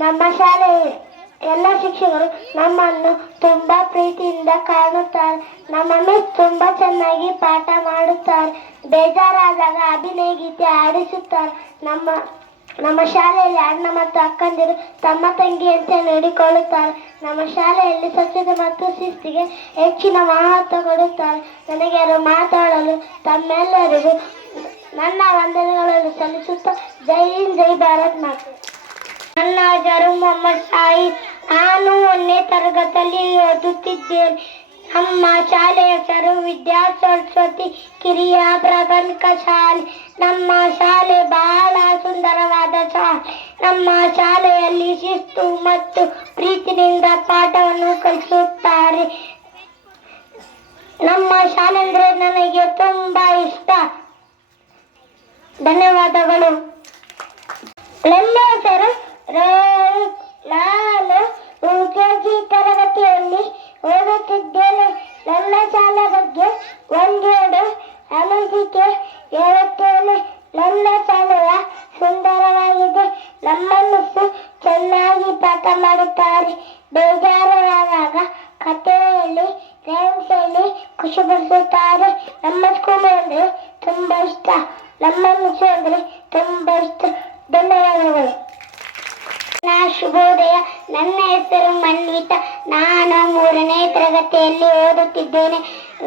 ನಮ್ಮ ಶಾಲೆಯ ಎಲ್ಲ ಶಿಕ್ಷಕರು ನಮ್ಮನ್ನು ತುಂಬಾ ಪ್ರೀತಿಯಿಂದ ಕಾಣುತ್ತಾರೆ. ನಮ್ಮ ಮಿಸ್ ತುಂಬಾ ಚೆನ್ನಾಗಿ ಪಾಠ ಮಾಡುತ್ತಾರೆ. ಬೇಜಾರಾದಾಗ ಅಭಿನಯ ಗೀತೆ ಆಡಿಸುತ್ತಾರೆ. ನಮ್ಮ ಶಾಲೆಯಲ್ಲಿ ಅಣ್ಣ ಮತ್ತು ಅಕ್ಕಂದಿರು ತಮ್ಮ ತಂಗಿಯಂತೆ ನೋಡಿಕೊಳ್ಳುತ್ತಾರೆ. ನಮ್ಮ ಶಾಲೆಯಲ್ಲಿ ಸ್ವಚ್ಛತೆ ಮತ್ತು ಶಿಸ್ತಿಗೆ ಹೆಚ್ಚಿನ ಮಹತ್ವ ಕೊಡುತ್ತಾರೆ. ನನಗೆ ಮಾತಾಡಲು ತಮ್ಮೆಲ್ಲರಿಗೂ ನನ್ನ ವಂದನೆಗಳನ್ನು ಸಲ್ಲಿಸುತ್ತಾ ಜೈ ಹಿಂದ್ ಜೈ ಭಾರತ್ ಮಾತೆ. ನನ್ನ ಹೆಸರು ಮೊಹಮ್ಮದ್ ಸಾಹಿದ್. ನಾನು 1ನೇ ತರಗತಿಯಲ್ಲಿ ಓದುತ್ತಿದ್ದೇನೆ. ನಮ್ಮ ಶಾಲೆಯ ಹೆಸರು ವಿದ್ಯಾ ಸರಸ್ವತಿ ಕಿರಿಯ ಪ್ರಾಥಮಿಕ ಶಾಲೆ. ನಮ್ಮ ಶಾಲೆ ಬಹಳ ಸುಂದರವಾದ ಶಾಲೆ. ನಮ್ಮ ಶಾಲೆಯಲ್ಲಿ ಶಿಸ್ತು ಮತ್ತು ಪ್ರೀತಿಯಿಂದ ಪಾಠವನ್ನು ಕಲಿಸುತ್ತಾರೆ. ನಮ್ಮ ಶಾಲೆ ಅಂದ್ರೆ ನನಗೆ ತುಂಬಾ ಇಷ್ಟ. ಧನ್ಯವಾದಗಳು. ನನ್ನ ಹೆಸರು ನಾನು UKG ತರಗತಿಯಲ್ಲಿ ಓದುತ್ತಿದ್ದೇನೆ. ನನ್ನ ಶಾಲೆ ಬಗ್ಗೆ ಒಂದೆರಡು ಅನಿಸಿಕೆ ಹೇಳುತ್ತೇನೆ. ನನ್ನ ಶಾಲೆಯ ಸುಂದರವಾಗಿದೆ. ನಮ್ಮ ಮಿಸ್ ಚೆನ್ನಾಗಿ ಪಾಠ ಮಾಡುತ್ತಾರೆ. ಬೇಜಾರಾದಾಗ ಕಥೆಯಲ್ಲಿ ರೈಮ್ಸ್ ಹೇಳಿ ಖುಷಿಪಡಿಸುತ್ತಾರೆ. ನಮ್ಮ ಸ್ಕೂಲ್ ಅಂದ್ರೆ ತುಂಬಾ ಇಷ್ಟ. ನಮ್ಮ ಮಿಸ್ ಅಂದ್ರೆ ತುಂಬಾ ಇಷ್ಟ. ಧನ್ಯವಾದಗಳು. ಶುಭೋದಯ. ನನ್ನ ಹೆಸರು ಮನ್ವಿತಾ. ನಾನು 3ನೇ ತರಗತಿಯಲ್ಲಿ ಓದುತ್ತಿದ್ದೇನೆ.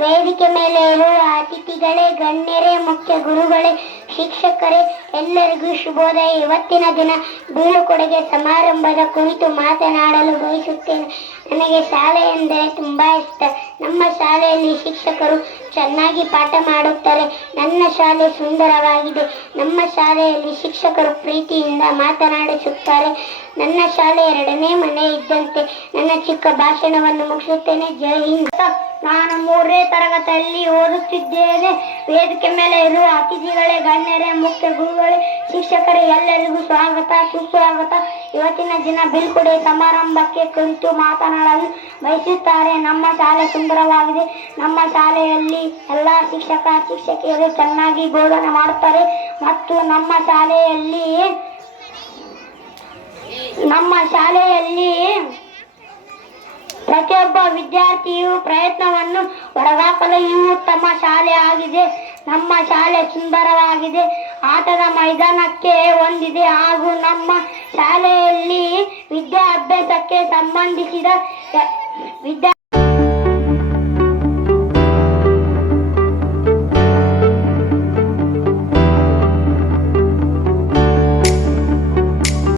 ವೇದಿಕೆ ಮೇಲೆ ಇರುವ ಅತಿಥಿಗಳೇ, ಗಣ್ಯರೇ, ಮುಖ್ಯ ಗುರುಗಳೇ, ಶಿಕ್ಷಕರೇ, ಎಲ್ಲರಿಗೂ ಶುಭೋದಯ. ಇವತ್ತಿನ ದಿನ ಬೀಳುಕೊಡುಗೆ ಸಮಾರಂಭದ ಕುರಿತು ಮಾತನಾಡಲು ಬಯಸುತ್ತೇನೆ. ನನಗೆ ಶಾಲೆ ಎಂದರೆ ತುಂಬಾ ಇಷ್ಟ. ನಮ್ಮ ಶಾಲೆಯಲ್ಲಿ ಶಿಕ್ಷಕರು ಚೆನ್ನಾಗಿ ಪಾಠ ಮಾಡುತ್ತಾರೆ. ನನ್ನ ಶಾಲೆ ಸುಂದರವಾಗಿದೆ. ನಮ್ಮ ಶಾಲೆಯಲ್ಲಿ ಶಿಕ್ಷಕರು ಪ್ರೀತಿಯಿಂದ ಮಾತನಾಡಿಸುತ್ತಾರೆ. ನನ್ನ ಶಾಲೆ 2ನೇ ಮನೆ ಇದ್ದಂತೆ. ನನ್ನ ಚಿಕ್ಕ ಭಾಷಣವನ್ನು ಮುಗಿಸುತ್ತೇನೆ. ಜೈ ಹಿಂದ್. ನಾನು 3ನೇ ತರಗತಿಯಲ್ಲಿ ಓದುತ್ತಿದ್ದೇನೆ. ವೇದಿಕೆ ಮೇಲೆ ಇರುವ ಅತಿಥಿಗಳೇ, ಗಣ್ಯರೇ, ಮುಖ್ಯ ಗುರುಗಳೇ, ಶಿಕ್ಷಕರೇ, ಎಲ್ಲರಿಗೂ ಸ್ವಾಗತ, ಸುಸ್ವಾಗತ. ಇವತ್ತಿನ ದಿನ ಬೀಳ್ಕೊಡುಗೆ ಸಮಾರಂಭಕ್ಕೆ ಕುರಿತು ಮಾತನಾಡಲು ಬಯಸುತ್ತಾರೆ. ನಮ್ಮ ಶಾಲೆ ಸುಂದರವಾಗಿದೆ. ನಮ್ಮ ಶಾಲೆಯಲ್ಲಿ ಎಲ್ಲ ಶಿಕ್ಷಕ ಶಿಕ್ಷಕಿಯರು ಚೆನ್ನಾಗಿ ಬೋಧನೆ ಮಾಡುತ್ತಾರೆ ಮತ್ತು ನಮ್ಮ ಶಾಲೆಯಲ್ಲಿ ಪ್ರತಿಯೊಬ್ಬ ವಿದ್ಯಾರ್ಥಿಯು ಪ್ರಯತ್ನವನ್ನು ಹೊರಹಾಕಲು ಇವು ಉತ್ತಮ ಶಾಲೆ ಆಗಿದೆ. ನಮ್ಮ ಶಾಲೆ ಸುಂದರವಾಗಿದೆ. ಆಟದ ಮೈದಾನಕ್ಕೆ ಹೊಂದಿದೆ ಹಾಗೂ ನಮ್ಮ ಶಾಲೆಯಲ್ಲಿ ವಿದ್ಯಾಭ್ಯಾಸಕ್ಕೆ ಸಂಬಂಧಿಸಿದ